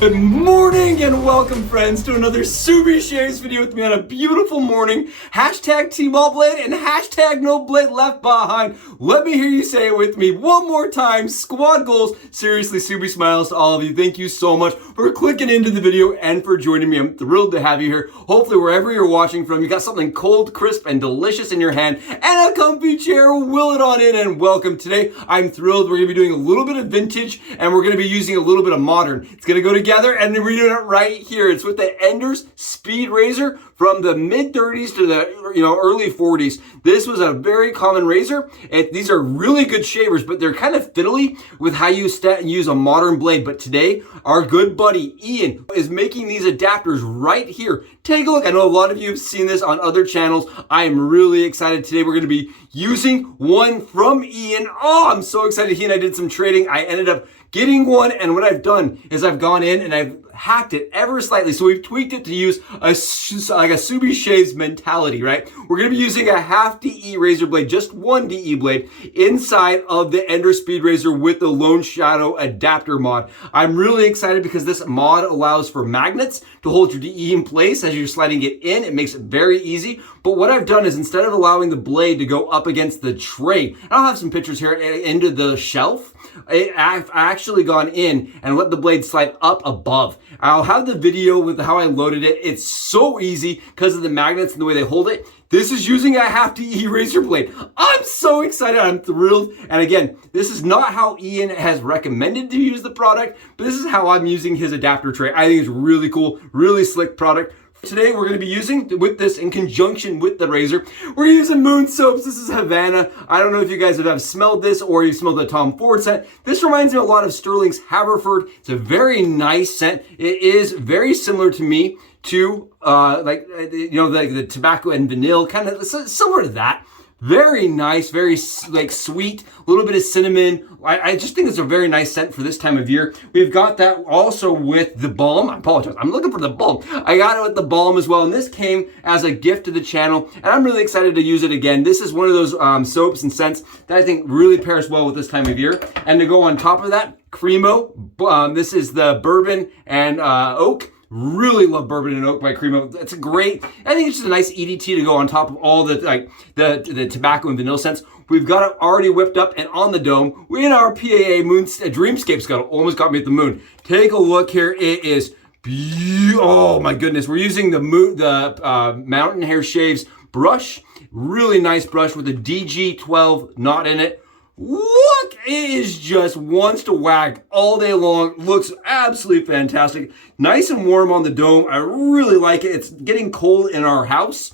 Good morning and welcome friends to another Subi Shaves video with me on a beautiful morning. Hashtag Team All Blade and hashtag No Blade Left Behind. Let me hear you say it with me one more time. Squad goals. Seriously, Subi smiles to all of you. Thank you so much for clicking into the video and for joining me. I'm thrilled to have you here. Hopefully wherever you're watching from, you got something cold, crisp, and delicious in your hand and a comfy chair. Will it on in and welcome. Today, I'm thrilled. We're going to be doing a little bit of vintage and we're going to be using a little bit of modern. It's going to go together and we're doing it right here. It's with the Ender's Speed Razor from the mid 30s to the early 40s. This was a very common razor. These are really good shavers, but they're kind of fiddly with how you use a modern blade. But today, our good buddy Ian is making these adapters right here. Take a look. I know a lot of you have seen this on other channels. I am really excited. Today we're going to be using one from Ian. Oh, I'm so excited. He and I did some trading. I ended up getting one, and what I've done is I've gone in and I've hacked it ever slightly. So we've tweaked it to use like a Subi Shaves mentality, right? We're going to be using a half DE razor blade, just one DE blade, inside of the Ender Speed Razor with the Lone Shadow adapter mod. I'm really excited because this mod allows for magnets to hold your DE in place as you're sliding it in. It makes it very easy. But what I've done is instead of allowing the blade to go up against the tray, I'll have some pictures here into the shelf. I've actually gone in and let the blade slide up above. I'll have the video with how I loaded it. It's so easy because of the magnets and the way they hold it. This is using a half DE razor blade. I'm so excited. I'm thrilled. And again, this is not how Ian has recommended to use the product, but this is how I'm using his adapter tray. I think it's really cool, really slick product. Today we're going to be using with this in conjunction with the razor. We're using Moon soaps. This is Havana. I don't know if you guys have smelled this or you smelled the Tom Ford scent. This reminds me a lot of Sterling's Haverford. It's a very nice scent. It is very similar to me to like the tobacco and vanilla, kind of similar to that. Very nice, very like sweet, a little bit of cinnamon. I just think it's a very nice scent for this time of year. We've got that also with the balm. I apologize, I'm looking for the balm. I got it with the balm as well, and this came as a gift to the channel, and I'm really excited to use it again. This is one of those soaps and scents that I think really pairs well with this time of year. And to go on top of that, Cremo. This is the bourbon and oak. Really love Bourbon and Oak by Cremo. It's a great, I think it's just a nice EDT to go on top of all the the tobacco and vanilla scents. We've got it already whipped up and on the dome. We're in our PAA Dreamscape Scuttle. Almost got me at the moon. Take a look here. It is beautiful. Oh my goodness. We're using the Mountain Hare Shaves brush. Really nice brush with a DG12 knot in it. Look, it is just wants to wag all day long. Looks absolutely fantastic. Nice and warm on the dome. I really like it. It's getting cold in our house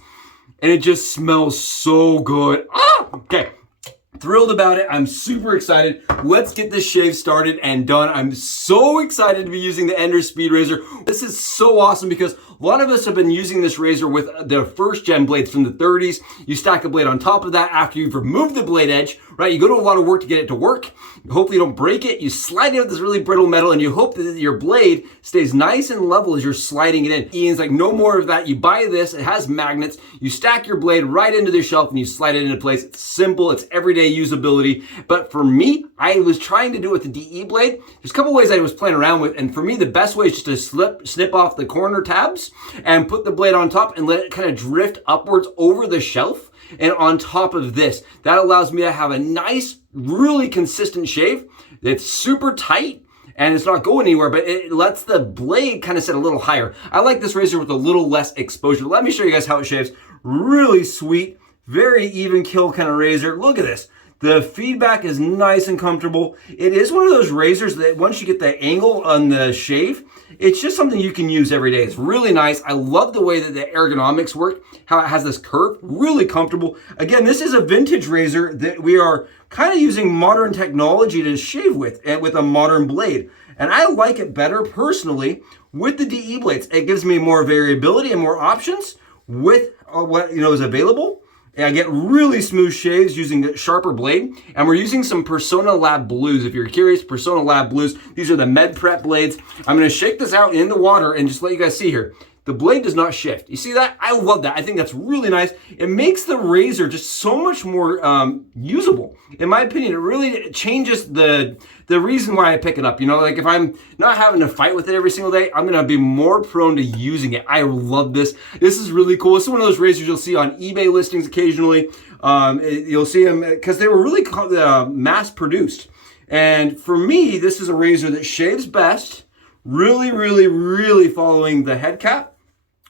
and it just smells so good. Okay. Thrilled about it. I'm super excited. Let's get this shave started and done. I'm so excited to be using the Ender Speed Razor. This is so awesome because a lot of us have been using this razor with the first gen blades from the 30s. You stack a blade on top of that after you've removed the blade edge, right? You go to a lot of work to get it to work. Hopefully you don't break it. You slide it with this really brittle metal and you hope that your blade stays nice and level as you're sliding it in. Ian's like, no more of that. You buy this, it has magnets. You stack your blade right into the shelf and you slide it into place. It's simple, it's everyday usability. But for me, I was trying to do it with the DE blade. There's a couple ways I was playing around with, and for me, the best way is just to snip off the corner tabs and put the blade on top and let it kind of drift upwards over the shelf and on top of this. That allows me to have a nice, really consistent shave. It's super tight and it's not going anywhere, but it lets the blade kind of sit a little higher. I like this razor with a little less exposure. Let me show you guys how it shaves. Really sweet, very even kill kind of razor. Look at this. The feedback is nice and comfortable. It is one of those razors that once you get the angle on the shave, it's just something you can use every day. It's really nice. I love the way that the ergonomics work, how it has this curve, really comfortable. Again, this is a vintage razor that we are kind of using modern technology to shave with, and with a modern blade. And I like it better personally with the DE blades. It gives me more variability and more options with what is available. And I get really smooth shaves using a sharper blade. And we're using some Personna Lab Blues. If you're curious, Personna Lab Blues, these are the Med Prep blades. I'm gonna shake this out in the water and just let you guys see here. The blade does not shift. You see that? I love that. I think that's really nice. It makes the razor just so much more usable. In my opinion, it really changes the the reason why I pick it up. You know, like if I'm not having to fight with it every single day, I'm gonna be more prone to using it. I love this. This is really cool. It's one of those razors you'll see on eBay listings occasionally. You'll see them because they were really mass produced. And for me, this is a razor that shaves best, really following the head cap,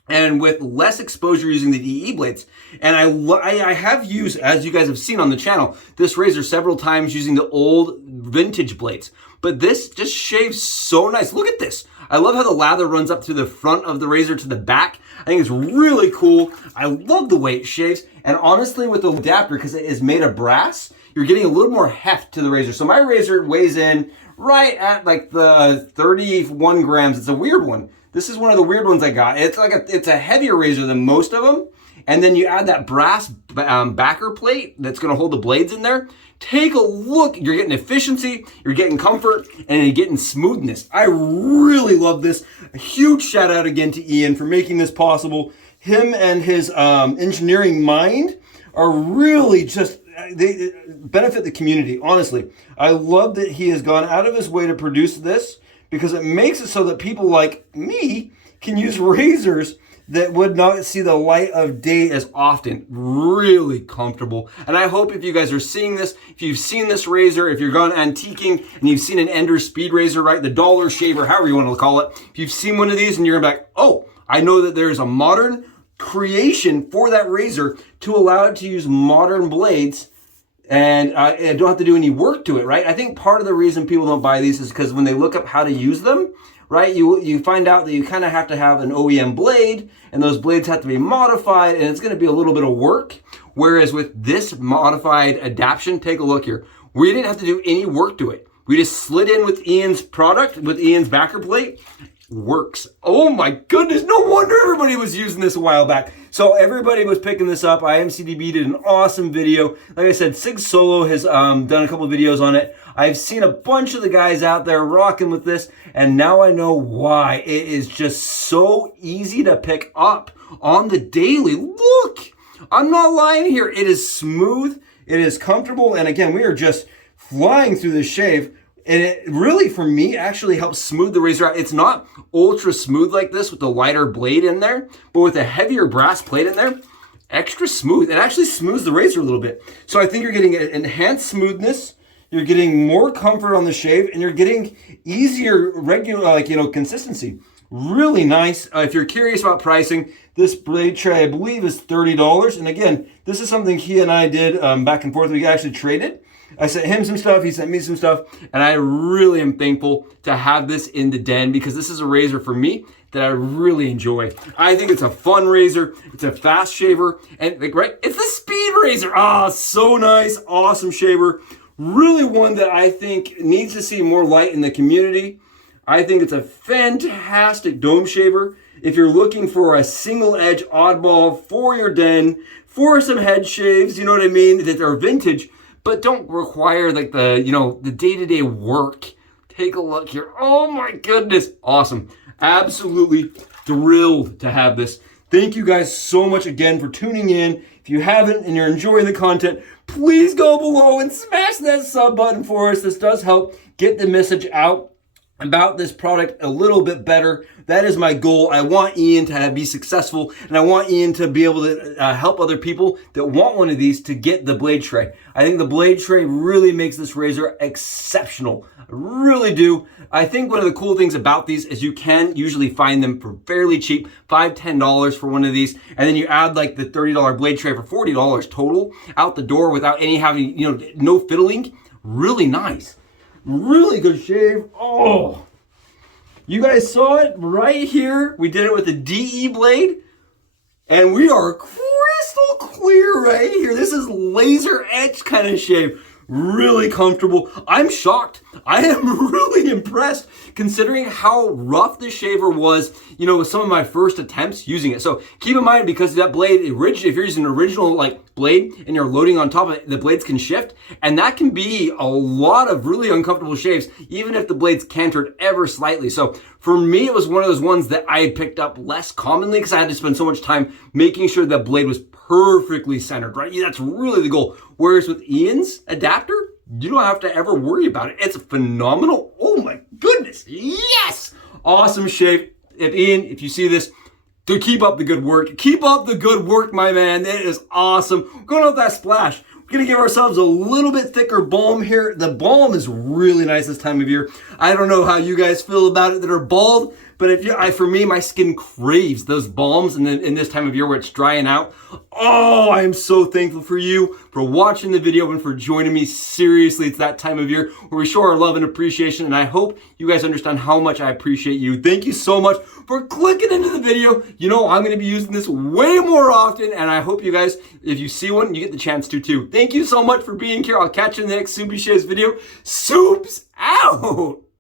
and with less exposure using the DE blades. And I have used, as you guys have seen on the channel, this razor several times using the old vintage blades. But this just shaves so nice. Look at this. I love how the lather runs up through the front of the razor to the back. I think it's really cool. I love the way it shaves. And honestly, with the adapter, because it is made of brass, you're getting a little more heft to the razor. So my razor weighs in right at like the 31 grams. It's a weird one. This is one of the weird ones I got. It's like it's a heavier razor than most of them. And then you add that brass backer plate that's gonna hold the blades in there. Take a look. You're getting efficiency, you're getting comfort, and you're getting smoothness. I really love this. A huge shout out again to Ian for making this possible. Him and his engineering mind are really just, they benefit the community, honestly. I love that he has gone out of his way to produce this, because it makes it so that people like me can use razors that would not see the light of day as often. Really comfortable. And I hope if you guys are seeing this, if you've seen this razor, if you're gone antiquing and you've seen an Ender Speed razor, right? The dollar shaver, however you want to call it. If you've seen one of these and you're gonna be like, oh, I know that there's a modern creation for that razor to allow it to use modern blades, and I don't have to do any work to it, right? I think part of the reason people don't buy these is because when they look up how to use them, right, you find out that you kind of have to have an OEM blade, and those blades have to be modified, and it's going to be a little bit of work. Whereas with this modified adaptation, take a look here. We didn't have to do any work to it. We just slid in with Ian's product, with Ian's backer plate. Works. Oh my goodness, no wonder everybody was using this a while back. So everybody was picking this up. IMCDB did an awesome video. Like I said, Sig Solo has done a couple of videos on it. I've seen a bunch of the guys out there rocking with this, and now I know why. It is just so easy to pick up on the daily. Look, I'm not lying here. It is smooth, it is comfortable, and again, we are just flying through this shave. And it really, for me, actually helps smooth the razor out. It's not ultra smooth like this with the lighter blade in there, but with a heavier brass plate in there, extra smooth. It actually smooths the razor a little bit. So I think you're getting enhanced smoothness, you're getting more comfort on the shave, and you're getting easier, regular, consistency. Really nice. If you're curious about pricing, this blade tray, I believe, is $30. And again, this is something he and I did back and forth. We actually traded. I sent him some stuff, he sent me some stuff, and I really am thankful to have this in the den, because this is a razor for me that I really enjoy. I think it's a fun razor, it's a fast shaver, and right, it's the speed razor. Ah, so nice, awesome shaver. Really one that I think needs to see more light in the community. I think it's a fantastic dome shaver. If you're looking for a single edge oddball for your den, for some head shaves, you know what I mean, that are vintage, but don't require like the day-to-day work. Take a look here. Oh my goodness. Awesome. Absolutely thrilled to have this. Thank you guys so much again for tuning in. If you haven't and you're enjoying the content, please go below and smash that sub button for us. This does help get the message out about this product a little bit better. That is my goal. I want Ian to be successful, and I want Ian to be able to help other people that want one of these to get the blade tray. I think the blade tray really makes this razor exceptional. I really do. I think one of the cool things about these is you can usually find them for fairly cheap, $5, $10 for one of these, and then you add like the $30 blade tray for $40 total out the door without any having, no fiddling. Really nice. Really good shave. Oh, you guys saw it right here. We did it with the DE blade, and we are crystal clear right here. This is laser etched kind of shave. Really comfortable. I'm shocked. I am really impressed considering how rough this shaver was, with some of my first attempts using it. So keep in mind, because that blade, if you're using an original blade and you're loading on top of it, the blades can shift, and that can be a lot of really uncomfortable shaves, even if the blades cantered ever slightly. So for me, it was one of those ones that I had picked up less commonly because I had to spend so much time making sure that blade was perfectly centered, right? That's really the goal. Whereas with Ian's adapter, you don't have to ever worry about it. It's phenomenal. Oh my goodness. Yes. Awesome shave. Ian, if you see this, to keep up the good work. Keep up the good work, my man. It is awesome. We're going with that splash. We're gonna give ourselves a little bit thicker balm here. The balm is really nice this time of year. I don't know how you guys feel about it that are bald, but for me, my skin craves those balms in this time of year where it's drying out. Oh, I am so thankful for you for watching the video and for joining me. Seriously, it's that time of year where we show our love and appreciation, and I hope you guys understand how much I appreciate you. Thank you so much for clicking into the video. You know, I'm gonna be using this way more often, and I hope you guys, if you see one, you get the chance to too. Thank you so much for being here. I'll catch you in the next Soupy Shaves video. Soups out!